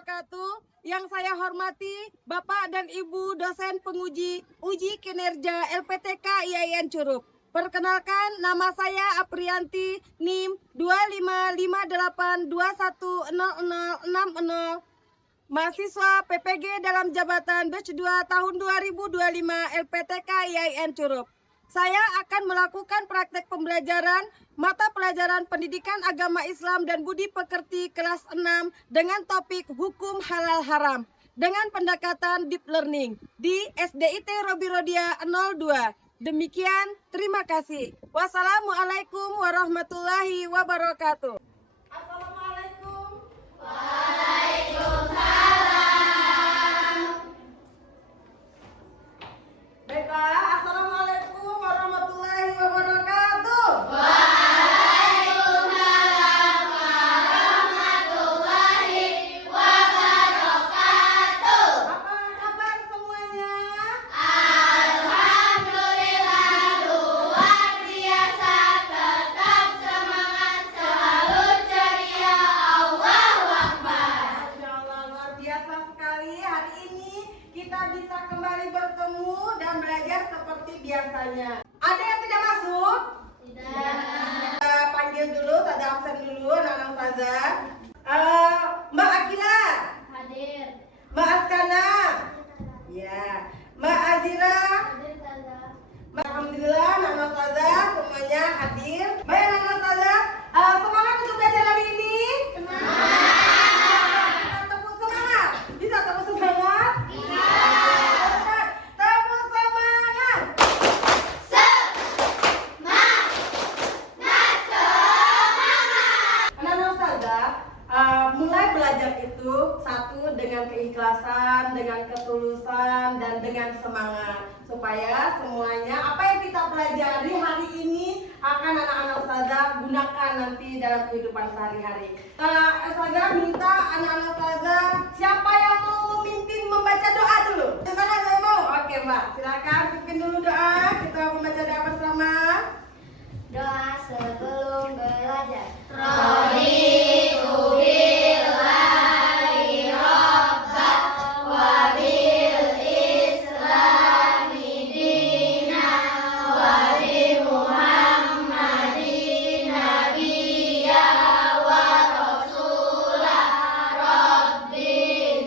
wabarakatuh. Yang saya hormati Bapak dan Ibu dosen penguji uji kinerja LPTK IAIN Curup. Perkenalkan, nama saya Aprianti, NIM 2558210060, mahasiswa PPG dalam jabatan batch 2 tahun 2025 LPTK IAIN Curup. Saya akan melakukan praktek pembelajaran mata pelajaran Pendidikan Agama Islam dan Budi Pekerti kelas 6 dengan topik Hukum Halal Haram dengan pendekatan Deep Learning di SDIT Robi Rodia 02. Demikian, terima kasih. Wassalamualaikum warahmatullahi wabarakatuh. Assalamualaikum. Baiklah, assalamualaikum warahmatullahi wabarakatuh. Waalaikumsalam warahmatullahi wabarakatuh. Apa kabar semuanya? Alhamdulillah luar biasa, tetap semangat, selalu ceria. Allahu Akbar. Masya Allah, luar biasa sekali. Hari ini kita bisa kembali bertemu dan belajar seperti biasanya. Ada yang tidak masuk? Tidak. Kita panggil dulu, tanda absen dulu, anak-anak ustazah. Mbak Akila, Hadir. Mbak Askana, ya, Mbak Azira. Hadir Tanda. Alhamdulillah, anak-anak ustazah semuanya hadir. Baik anak-anak ustazah, semangat untuk belajar hari ini. Kita tepuk semangat. Bisa tepuk semangat? Bisa. Tepuk semangat. Anak-anak ustazah, mulai belajar itu satu dengan keikhlasan, dengan ketulusan, dan dengan semangat, supaya semuanya apa yang kita pelajari hari ini akan anak-anak ustazah gunakan nanti dalam kehidupan sehari-hari. Ustazah minta anak-anak ustazah siapa yang mau memimpin membaca doa dulu? Sana saya mau. Oke Mbak, silakan pimpin dulu doa. Kita membaca doa bersama. Doa sebelum belajar. Raditu billahi rabba wa bil islami dina wa bi Muhammadin nabiyya wa rasulah. Rabbi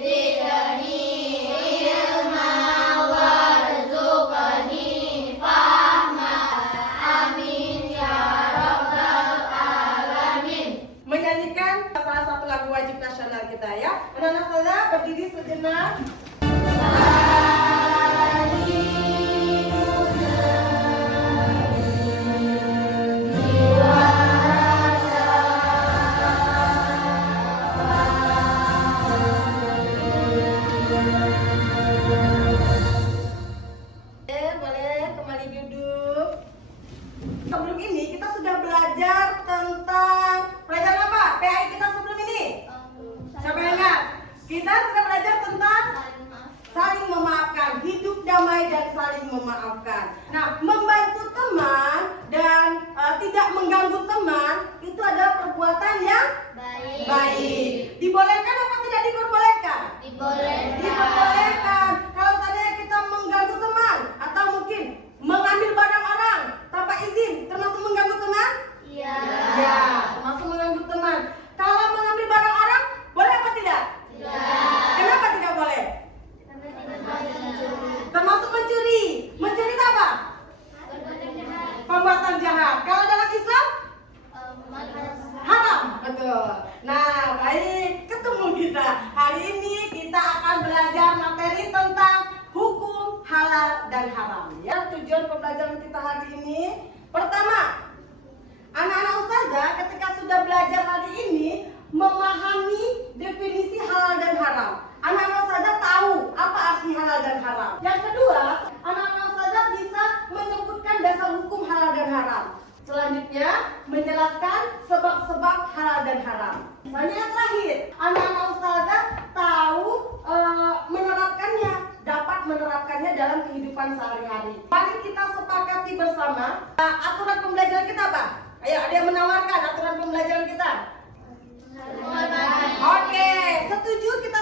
zidni ilma warzuqni fahma. Amin ya rabbal alamin. Menyanyikan salah satu lagu wajib nasional kita ya. Anak-anak ustazah berdiri sejenak. Boleh kembali duduk. Sebelum ini kita sudah belajar tentang pelajaran apa? PAI kita sebelum ini. Siapa yang ingat? Kita sudah belajar tentang saling memaafkan, hidup damai dan saling memaafkan. Nah, membantu teman dan tidak mengganggu teman itu adalah perbuatan yang baik. Dibolehkan apa tidak diperbolehkan? Diperbolehkan. Kalau seandainya kita mengganggu teman atau mungkin mengambil barang orang tanpa izin, termasuk mengganggu teman? Iya. Ya, termasuk mengganggu teman. Kalau mengambil barang orang, boleh apa tidak? Kenapa tidak boleh? Termasuk mencuri. Mencuri itu apa? Perbuatan jahat. Kalau dalam Islam? Haram. Betul. Nah, baik. Ketemu kita. Hari ini kita akan belajar materi tentang hukum halal dan haram. Ya, tujuan pembelajaran kita hari ini pertama, anak-anak ustazah ketika sudah belajar hari ini memahami definisi halal dan haram. Anak-anak ustazah tahu apa arti halal dan haram. Yang kedua, anak-anak ustazah bisa menyebutkan dasar hukum halal dan haram. Selanjutnya, menjelaskan sebab-sebab halal dan haram. Misalnya yang terakhir, anak-anak ustazah tahu menerapkannya, dapat menerapkannya dalam kehidupan sehari-hari. Mari kita sepakati bersama aturan pembelajaran kita apa? Ayo, ada yang menawarkan aturan pembelajaran kita? Oke, setuju kita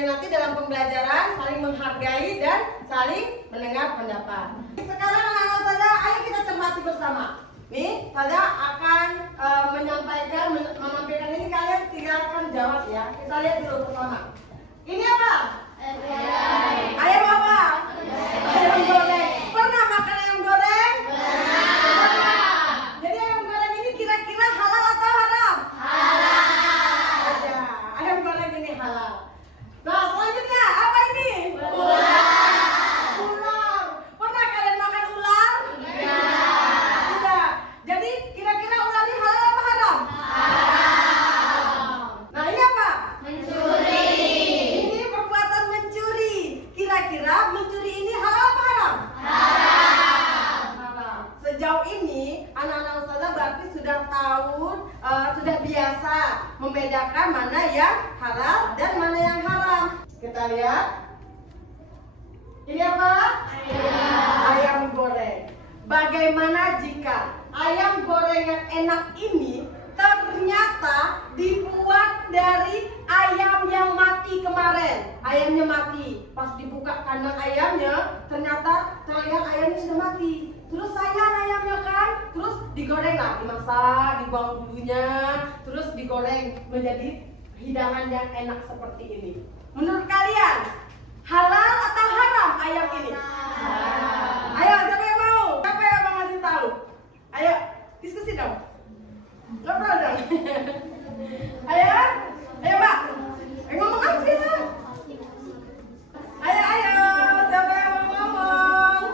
nanti dalam pembelajaran saling menghargai dan saling mendengar pendapat. Sekarang anak-anak saja, ayo kita cermati bersama. Nih, saya akan menyampaikan, menampilkan ini, kalian tinggalkan jawab ya. Kita lihat dulu bersama. Ini apa? Ayam apa? Ayam goreng. Pernah makan ayam goreng? Jadi ayam goreng ini kira-kira halal atau haram? Halal. Ya, ayam goreng ini halal. Nah, selanjutnya apa ini? Ular. Pernah kalian makan ular? Tidak. Jadi kira-kira ular ini halal apa haram? Nah, ini apa? Mencuri. Ini perbuatan mencuri. Kira-kira mencuri ini halal apa haram? Haram. Sejauh ini anak-anak ustazah berarti sudah tahu, sudah biasa membedakan mana yang halal dan mana yang haram. Kita lihat. Ini apa? Ayam goreng. Bagaimana jika ayam goreng yang enak ini ternyata dibuat dari ayam yang mati kemarin? Ayamnya mati. Pas dibuka kandang ayamnya, ternyata terlihat ayamnya sudah mati. Terus sayang ayamnya kan? Terus digoreng lah, dimasak, dibuang bulunya, terus digoreng menjadi hidangan yang enak seperti ini. Menurut kalian, halal atau haram ayam ini? Ayo, siapa yang mau? Siapa yang mau ngasih tahu? Ayo, diskusi dong. Ngobrol dong. Ayo, ayo Mbak. Ngomong aja. Ayo, siapa yang mau ngomong?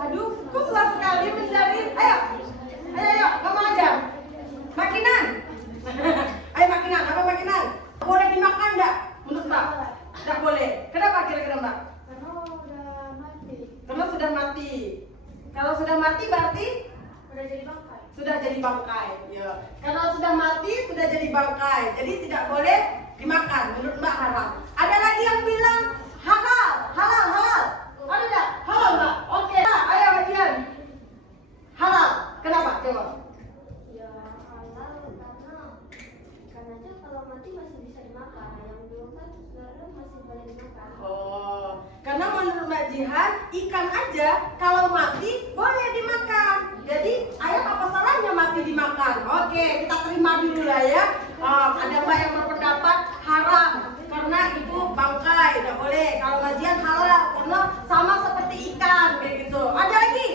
Aduh, kok susah sekali mencari. Ayo, ngomong aja. Makinan. Ayo makinan, apa makinan? Boleh dimakan enggak? Menurut Mbak? Enggak boleh. Kenapa kira-kira Mbak? Karena sudah mati. Kalau sudah mati berarti sudah jadi bangkai. Ya. Kalau sudah mati sudah jadi bangkai. Jadi tidak boleh dimakan. Menurut Mbak haram. Ada lagi yang bilang halal. Ada enggak? Halal Mbak. Oke. Nah, ayo bagian. Halal. Kenapa? Coba. Ya halal karena kalau mati masih bisa dimakan. Ayam dulu kan sebenarnya masih boleh dimakan. Oh, karena menurut Mbak Jihan, ikan aja kalau mati boleh dimakan. Jadi ayam apa salahnya mati dimakan? Oke, kita terima dulu lah ya. Ada Mbak yang berpendapat haram karena itu bangkai, tidak boleh. Kalau Mbak Jihan halal karena sama seperti ikan kayak gitu. Ada lagi?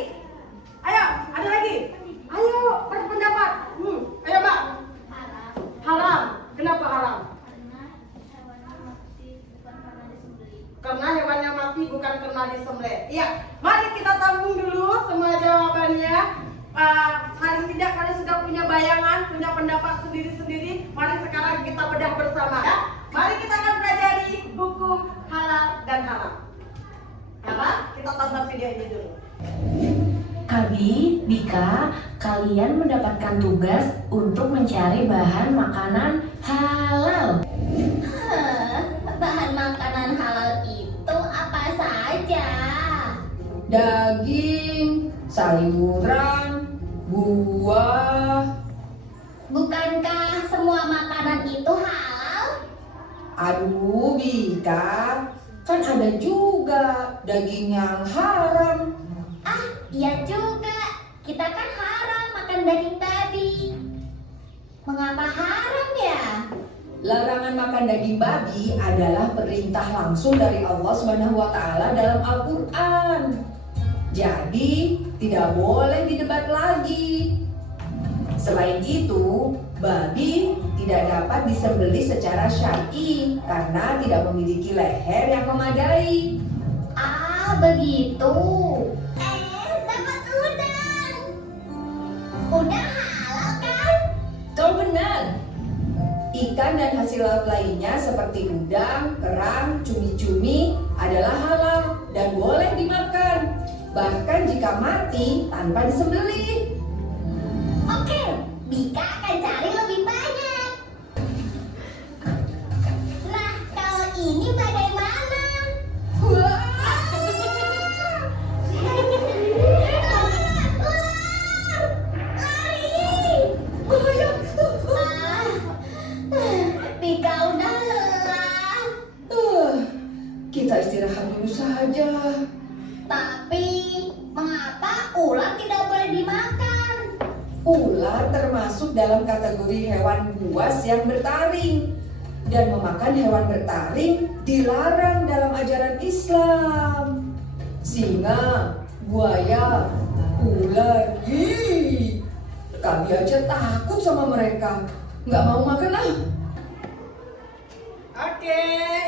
Ayo, ada lagi? Ayo, berpendapat. Ayo Mbak. Haram. Kenapa haram? Karena hewannya mati bukan karena disembelih. Iya, mari kita tampung dulu semua jawabannya. Paling tidak kalian sudah punya bayangan, punya pendapat sendiri-sendiri. Mari sekarang kita bedah bersama ya. Mari kita akan pelajari hukum halal dan haram. Apa? Kita tonton video ini dulu. Abi, Bika, kalian mendapatkan tugas untuk mencari bahan makanan halal. Bahan makanan halal itu apa saja? Daging, sayuran, buah. Bukankah semua makanan itu halal? Aduh, Bika, kan ada juga daging yang haram. Ah, iya juga. Kita kan haram makan daging babi. Mengapa haram ya? Larangan makan daging babi adalah perintah langsung dari Allah Subhanahu wa taala dalam Al-Qur'an. Jadi, tidak boleh didebat lagi. Selain itu, babi tidak dapat disembelih secara syar'i karena tidak memiliki leher yang memadai. Ah, begitu. Dapat udang. Udang halal kan? Kau benar. Ikan dan hasil laut lainnya seperti udang, kerang, cumi-cumi adalah halal dan boleh dimakan. Bahkan jika mati tanpa disembelih. Oke, Bika akan cari lebih banyak. Nah, kalau ini bagaimana? Wah, Lari! Bika udah lelah. istirahat dulu saja. Tapi mengapa ular tidak boleh dimakan? Ular termasuk dalam kategori hewan buas yang bertaring. Dan memakan hewan bertaring dilarang dalam ajaran Islam. Singa, buaya, ular, kami aja takut sama mereka. Nggak mau makan ah. Oke,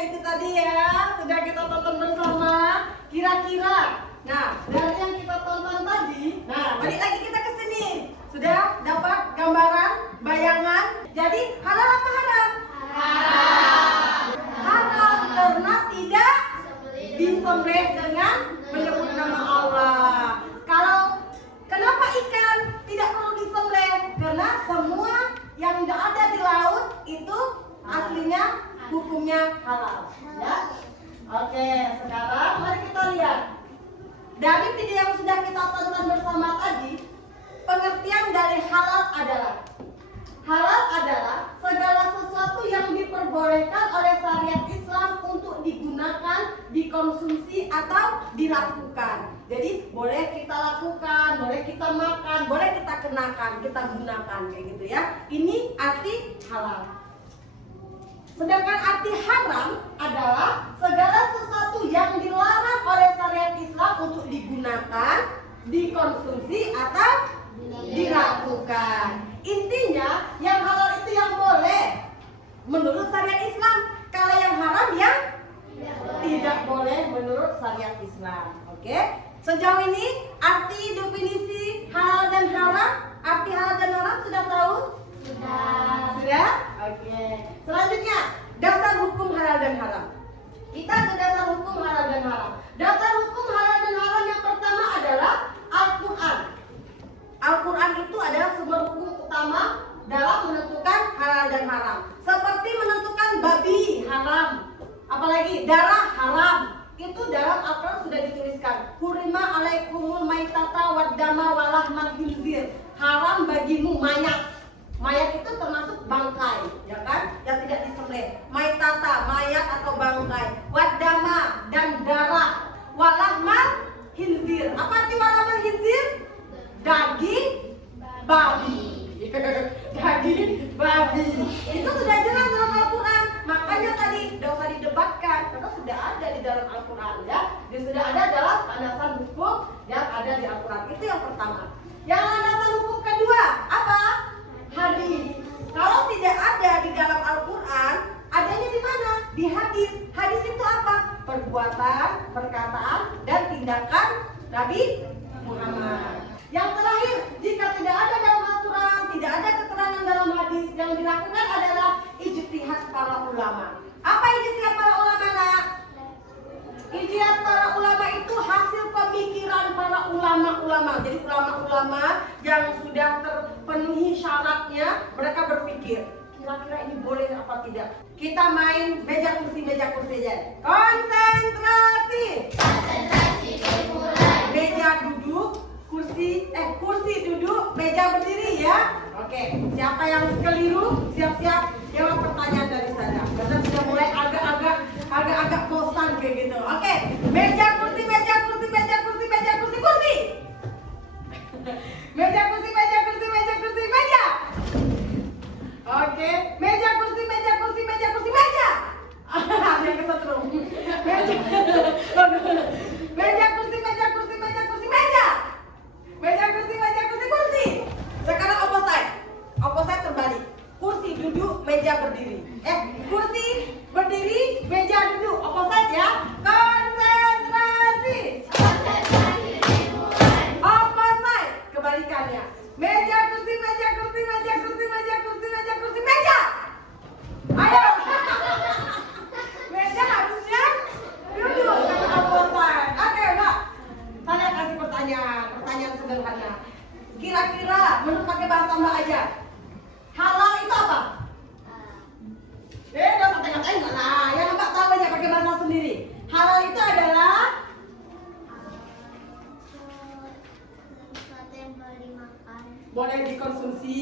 itu tadi ya, sudah kita tonton bersama. Kira-kira, nah dari yang kita tonton tadi, nah balik lagi kita ke sini. Sudah dapat gambaran, bayangan. Jadi halal apa haram? Haram karena tidak disembelih dengan menyebut nama Allah. Kalau kenapa ikan tidak perlu disembelih? Karena semua yang ada di laut itu aslinya hukumnya halal. Ya. Oke, sekarang mari kita lihat dari video yang sudah kita tonton bersama tadi. Pengertian dari halal adalah segala sesuatu yang diperbolehkan oleh syariat Islam untuk digunakan, dikonsumsi atau dilakukan. Jadi boleh kita lakukan, boleh kita makan, boleh kita kenakan, kita gunakan kayak gitu ya. Ini arti halal. Sedangkan arti haram adalah segala sesuatu yang dilarang oleh syariat Islam untuk digunakan, dikonsumsi atau dilakukan. Intinya yang halal itu yang boleh menurut syariat Islam. Kalau yang haram yang tidak boleh menurut syariat Islam. Oke? Sejauh ini arti definisi halal dan haram, arti halal dan haram sudah tahu? Sudah? Oke. Selanjutnya, dasar hukum halal dan haram. Kita ke dasar hukum halal dan haram. Dasar hukum halal dan haram yang pertama adalah Al-Quran. Al-Quran itu adalah sumber hukum utama dalam menentukan halal dan haram. Seperti menentukan babi haram, apalagi darah haram. Itu dalam Al-Quran sudah dituliskan. Hurima alaikumul maitata waddama walahmal khinzir. Haram bagimu mayat. Mayat itu termasuk bangkai, ya kan? Yang tidak disembelih. Maitata, mayat atau bangkai. Waddama dan darah. Walahmal khinzir. Apa arti walahmal khinzir? Daging babi. Daging babi. Itu sudah jelas dalam Al-Quran. Makanya tadi tidak usah didebatkan karena sudah ada di dalam Al-Quran ya. Dia sudah ada dalam landasan hukum yang ada di Al-Quran. Itu yang pertama. Yang landasan hukum kedua apa? Hadis. Kalau tidak ada di dalam Al-Quran, adanya di mana? Di hadis. Hadis itu apa? Perbuatan, perkataan, dan tindakan Nabi Muhammad. Yang terakhir, jika tidak ada dalam Al-Quran, tidak ada keterangan dalam hadis, yang dilakukan adalah ijtihad para ulama. Apa ijtihad para ulama, nak? Ijtihad para ulama itu hasil pemikiran para ulama-ulama. Jadi ulama-ulama yang sudah terpenuhi syaratnya, mereka berpikir, kira-kira ini boleh apa tidak? Kita main meja kursi aja. Konsentrasi. Meja duduk, kursi duduk, meja berdiri ya. Oke, siapa yang keliru siap-siap jawab pertanyaan dari saya. Karena sudah mulai agak bosan kayak gitu. Oke, meja kursi. Meja kursi. Oke, meja kursi. Ada yang kesetrum. Meja kursi. Kursi. Sekarang opposite terbalik. Kursi duduk, meja berdiri. Kursi berdiri, meja duduk. Opposite ya. Konsentrasi. Opposite kebalikannya. Meja kursi. Meja. Ayo. Meja harusnya duduk kalau opposite. Oke, Mbak. Saya kasih pertanyaan sederhana. Kira-kira menurut pakai bahasa Mbak aja, halal itu apa? Gak usah tengok-tengok lah. Yang Mbak tahu aja pakai bahasa sendiri. Halal itu adalah sesuatu yang boleh dimakan, boleh dikonsumsi,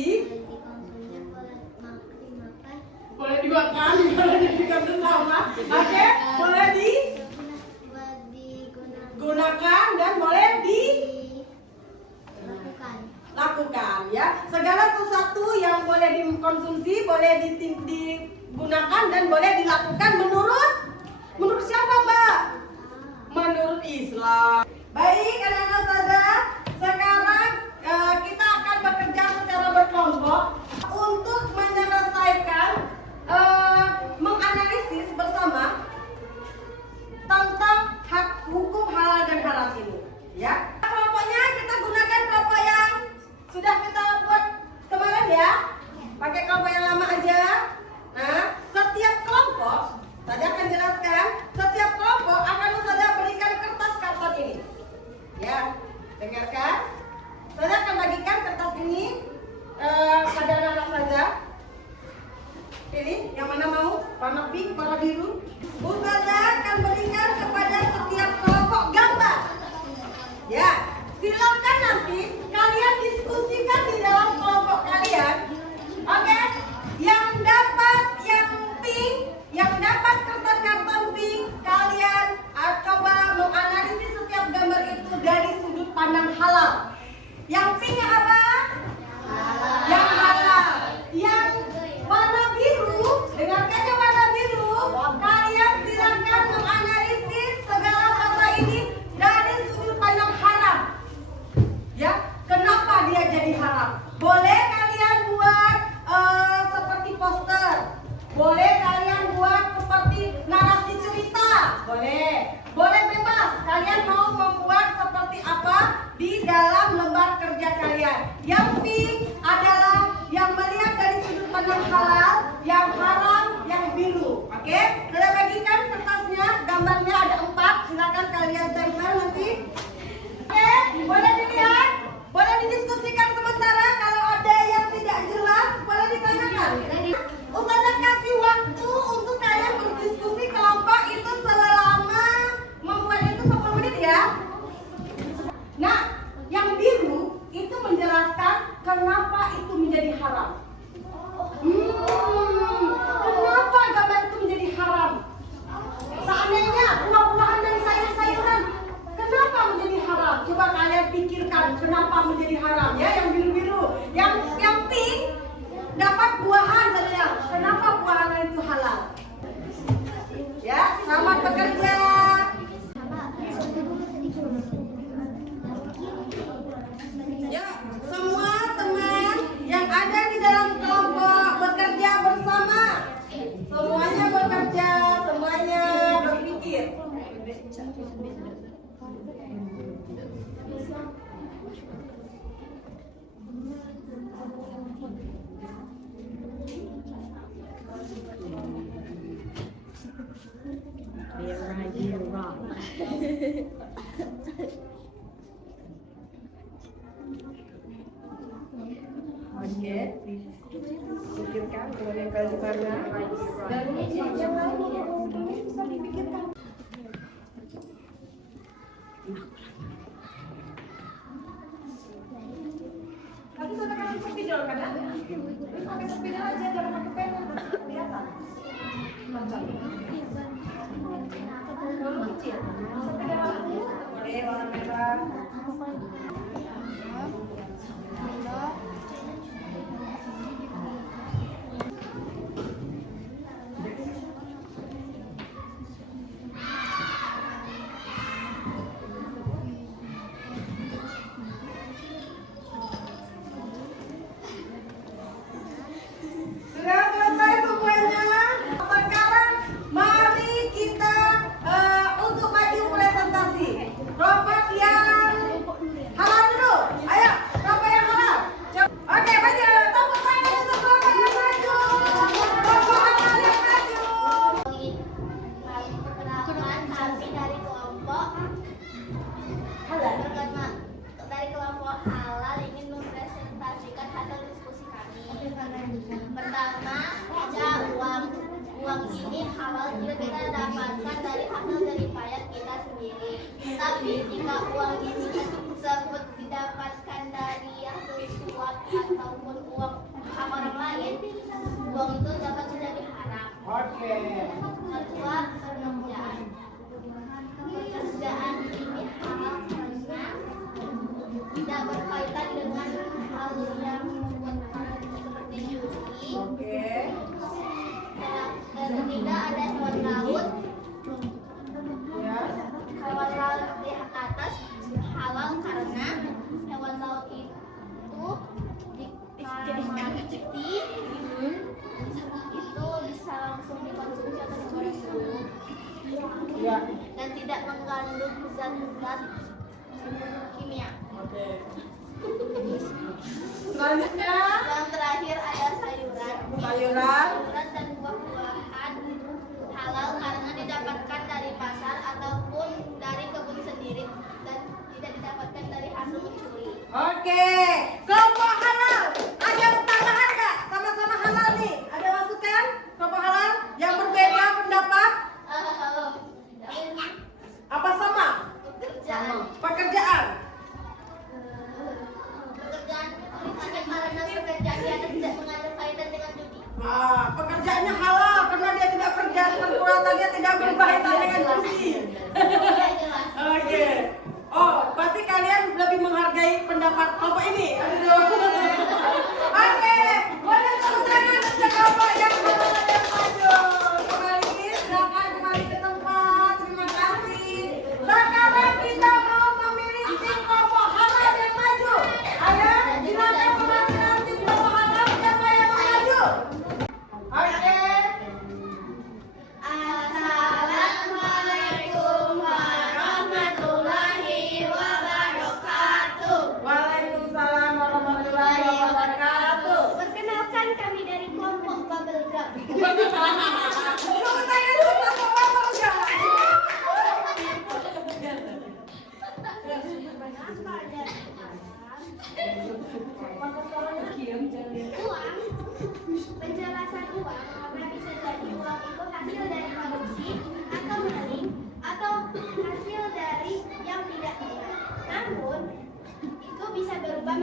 boleh dimakan, boleh dimakan bersama. Oke, boleh biru? Ustazah akan berikan kepada setiap kelompok gambar. Ya, silakan nanti kalian diskusikan di dalam kelompok kalian. Oke? Yang dapat yang pink, yang dapat karton-karton pink, kalian coba menganalisis setiap gambar itu dari sudut pandang halal. Yang pink yang apa? Yang halal. Yang warna biru, dengarkan yang warna biru, kalian silakan menganalisis segala mata ini dari sudut pandang haram. Ya, kenapa dia jadi haram? Boleh kalian buat seperti poster, boleh kalian buat seperti narasi cerita, boleh bebas. Kalian mau membuat seperti apa di dalam lembar kerja kalian. Yang pink adalah yang melihat dari sudut pandang halal, yang haram, yang biru. Oke, saya bagikan kertasnya, gambarnya ada 4. Silakan kalian carikan nanti. Oke, boleh dilihat, boleh didiskusikan sementara. Kalau ada yang tidak jelas, boleh ditanyakan. Ustazah kasih waktu untuk kalian berdiskusi kelompok itu selama membuat itu 10 menit ya. Nah, yang biru itu menjelaskan kenapa itu menjadi haram. Kenapa gambar itu menjadi haram? Seandainya buah-buahan dan sayur-sayuran, kenapa menjadi haram? Coba kalian pikirkan kenapa menjadi haram ya, yang biru-biru. Yang pink dapat buahan saja. Kenapa buahan itu halal? Ya, selamat bekerja. Ya, semua teman yang ada di dalam kelompok bekerja bersama. Semuanya bekerja, semuanya berpikir. Oke, pikirkan kemudian kalian warna dan yang lain bisa dipikirkan. Tapi sudah kasih spidol kan? Pakai spidol aja, jangan pakai pena. Kelihatan. Macam. Kalau kecil, spidol aja. Boleh warna merah. Sudah selesai semuanya. Sekarang mari kita untuk maju presentasi. Kelompok yang halal dulu. Ayo, kelompok yang halal. Oke, maju. Tepuk tangan untuk kelompok yang maju. Kelompok halal yang maju. Perkenalkan kami dari kelompok halal. Dari kelompok halal ingin mempresentasikan hasil diskusi kami. Pertama, ada uang ini halal jika kita dapatkan dari hasil dari payah kita sendiri. Tapi jika uang ini tersebut didapatkan dari hasil suap ataupun uang sama orang lain, uang itu dapat menjadi haram. Oke. Kedua, pekerjaan. Pekerjaan ini halal karena tidak berkaitan dengan hal yang membuat haram seperti nyuci. Oke. Dan ketiga, ada hewan laut. Ya. Hewan laut di atas halal karena hewan laut itu mati itu bisa langsung dikonsumsi atau digoreng dulu. Ya. Dan tidak mengandung zat-zat kimia. Oke. Selanjutnya Yang terakhir ada sayuran. sayuran. Sayuran dan buah-buahan halal karena didapatkan dari pasar ataupun dari kebun sendiri dan tidak didapatkan dari hasil mencuri. Oke, kelompok halal. Ada tambahan nggak? Sama-sama halal nih. Ada masukan? Kelompok halal yang berbeda pendapat?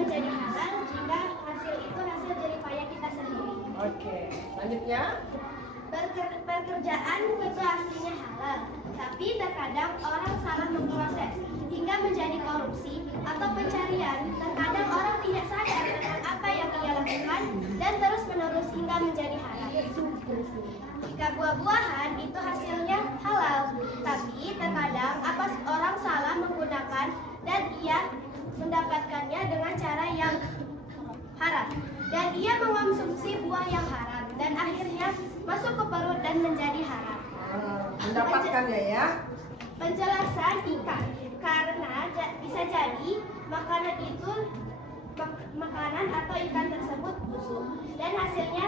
menjadi halal jika hasil itu hasil jerih payah kita sendiri. Oke, selanjutnya. Pekerjaan itu aslinya halal, tapi terkadang orang salah memproses hingga menjadi korupsi atau pencarian. Terkadang orang tidak sadar dengan apa yang ia lakukan dan terus menerus hingga menjadi haram. Jika buah-buahan itu hasilnya halal, tapi terkadang apa orang salah menggunakan dan ia mendapatkannya dengan cara yang haram, dan ia mengonsumsi buah yang haram dan akhirnya masuk ke perut dan menjadi haram. Mendapatkannya ya. Penjelasan ikan karena bisa jadi makanan atau ikan tersebut busuk dan hasilnya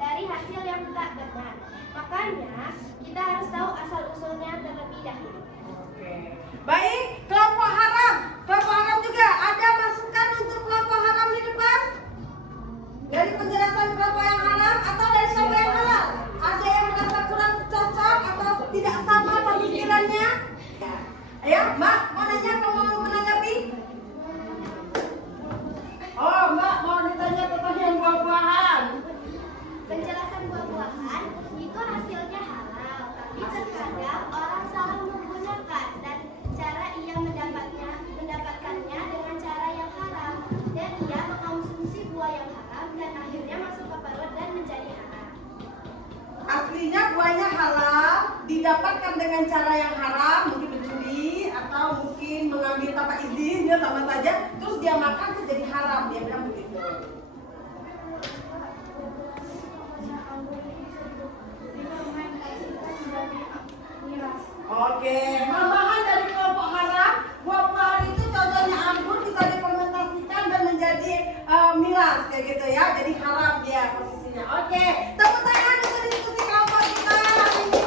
dari hasil yang tak benar. Makanya kita harus tahu asal usulnya terlebih dahulu. Oke. Baik, kelompok haram. Kelompok haram juga ada masukan untuk kelompok haram di depan? Dari penjelasan kelompok yang haram atau dari siapa yang halal? Ada yang merasa kurang cocok atau tidak sama pemikirannya? Ya, Mbak, mau nanya atau mau menanggapi? Oh, Mbak, mau ditanya tentang yang buah-buahan. Penjelasan buah-buahan itu hasilnya halal, tapi terkadang orang salah menggunakan dan cara ia mendapatkannya dengan cara yang haram, dan ia mengonsumsi buah yang haram dan akhirnya masuk ke perut dan menjadi haram. Aslinya buahnya halal, didapatkan dengan cara yang haram, mungkin mencuri atau mungkin mengambil tanpa izin, dia sama saja, terus dia makan terus jadi haram, dia bilang begitu. Oke, tambahan dari kelompok haram, buah-buahan itu contohnya anggur bisa difermentasikan dan menjadi miras kayak gitu ya, jadi haram dia posisinya. Oke, tepuk tangan untuk diskusi kelompok kita hari ini.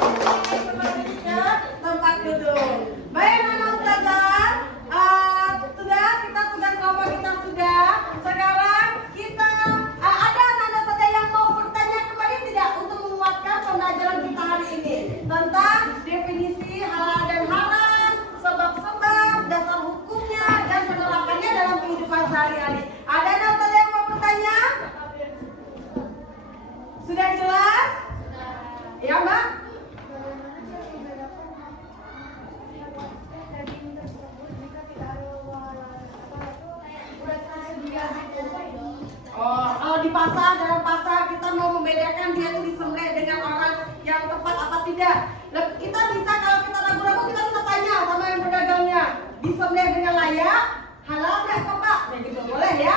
Kembali ke tempat duduk. Baik, Nana Ustazah, sudah kita tugas kelompok kita sudah. Sekarang kita ada Nana Ustazah yang mau bertanya kembali tidak untuk menguatkan pembelajaran kita hari ini tentang definisi halal dan haram, sebab-sebab, dasar hukumnya dan penerapannya dalam kehidupan sehari-hari. Ada Nana Ustazah yang mau bertanya? Sudah jelas? Ya, Mbak? Oh, kalau di pasar, dalam pasar kita mau membedakan dia itu disembelih dengan orang yang tepat apa tidak. Kita bisa, kalau kita ragu-ragu, kita bisa tanya sama yang pedagangnya, disembelih dengan layak, halal nggak kok Pak? Ya gitu, boleh ya.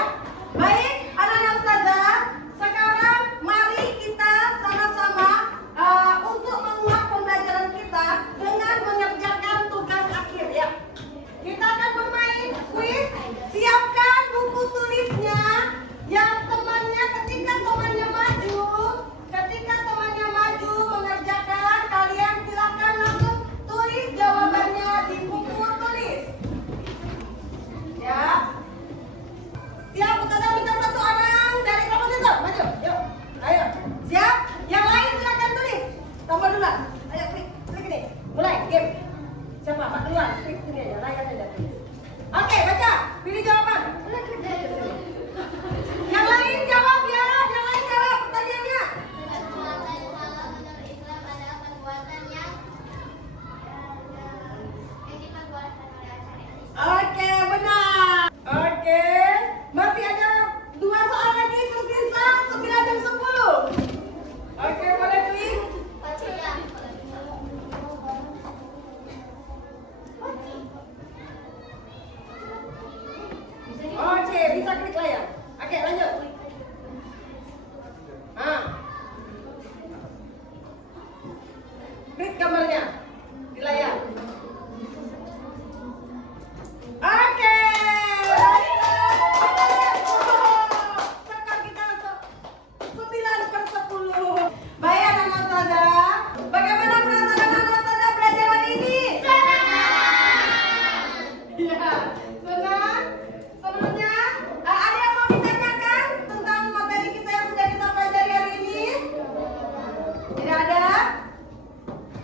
Baik, anak-anak Ustazah, sekarang mari kita sama-sama untuk menguak pembelajaran kita dengan mengerjakan tugas akhir ya. Kita akan bermain kuis. Siapkan buku tulisnya. Yang temannya ketika temannya maju mengerjakan, kalian silakan langsung tulis jawabannya di buku tulis. Ya. Siap, kita minta satu orang dari kelompok kita. Maju, yuk. Ayo. Siap? Yang lain silakan tulis. Tambah duluan. Ayo, klik ini. Mulai game. Siapa? Pak duluan. Klik sini aja, layan aja. Oke, baca. Pilih jawaban. Yang lain jawab ya, yang lain jawab pertanyaannya. Perbuatan halal menurut Islam adalah perbuatan yang diperbolehkan oleh syariat Islam. Oke, benar. Oke, masih ada 2 soal lagi tersisa 9 jam 10. Oke, boleh klik. Oke, bisa klik layar. Oke, lanjut. Klik gambarnya di layar. Oke. Skor kita 9/10. Baik, anak-anak Ustazah. Bagaimana perasaan anak-anak Ustazah belajar hari ini? Iya, senang. Sebelumnya, ada yang mau ditanyakan tentang materi kita yang sudah kita pelajari hari ini? Tidak ada?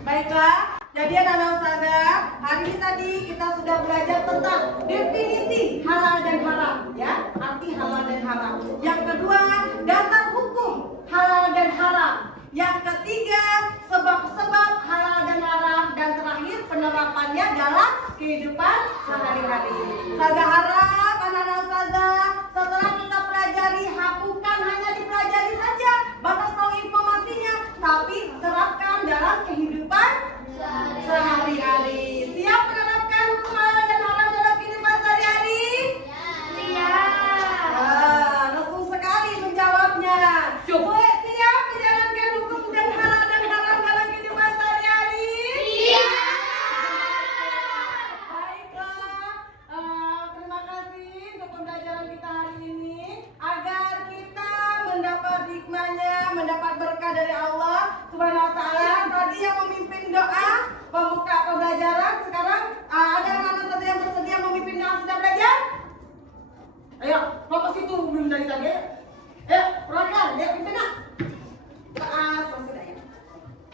Baiklah. Jadi anak-anak ustazah, hari ini tadi kita sudah belajar tentang definisi halal dan haram, ya, arti halal dan haram. Yang kedua, dasar hukum halal dan haram. Yang ketiga, sebab-sebab halal dan haram, dan terakhir penerapannya dalam kehidupan sehari-hari. Ustazah harap anak-anak ustazah setelah kita pelajari, bukan hanya dipelajari saja, batas tahu informasinya, tapi terapkan dalam kehidupan sehari-hari. Siap menerapkan hukum halal dan haram dalam kehidupan sehari-hari? Langsung sekali menjawabnya. Coba siap menjalankan hukum dan halal dalam kehidupan sehari-hari? Baiklah, terima kasih untuk pembelajaran kita hari ini. Agar kita mendapat hikmahnya, mendapat berkah dari Allah Subhanahu wa Ta'ala. Tadi yang memimpin doa pembuka pembelajaran, sekarang ada anak-anak yang bersedia memimpin doa sudah belajar? Ayo, kelompok situ belum dari tadi. Ayo, perlahan, ya pimpin nak. Doa sudah ya.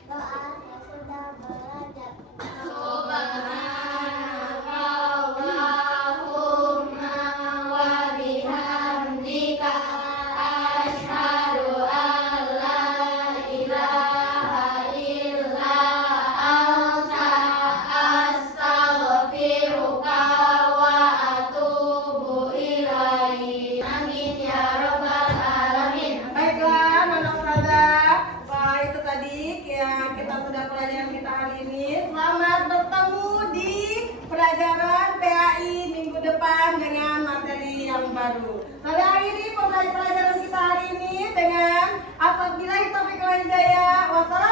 Doa yang sudah belajar. Subhanallahumma wa bihamdika asyhadu an la ilaha illa anta astaghfiruka wa atubu ilaik. Amin ya rabbal alamin. Baiklah, anak ustazah. Wah, itu tadi ya, kita sudah pelajaran kita hari ini. Selamat bertemu di pelajaran PAI minggu depan dengan materi yang baru. Saya akhiri pembelajaran kita hari ini dengan Alhamdulillah taufiq wal hidayah. Wassalamualaikum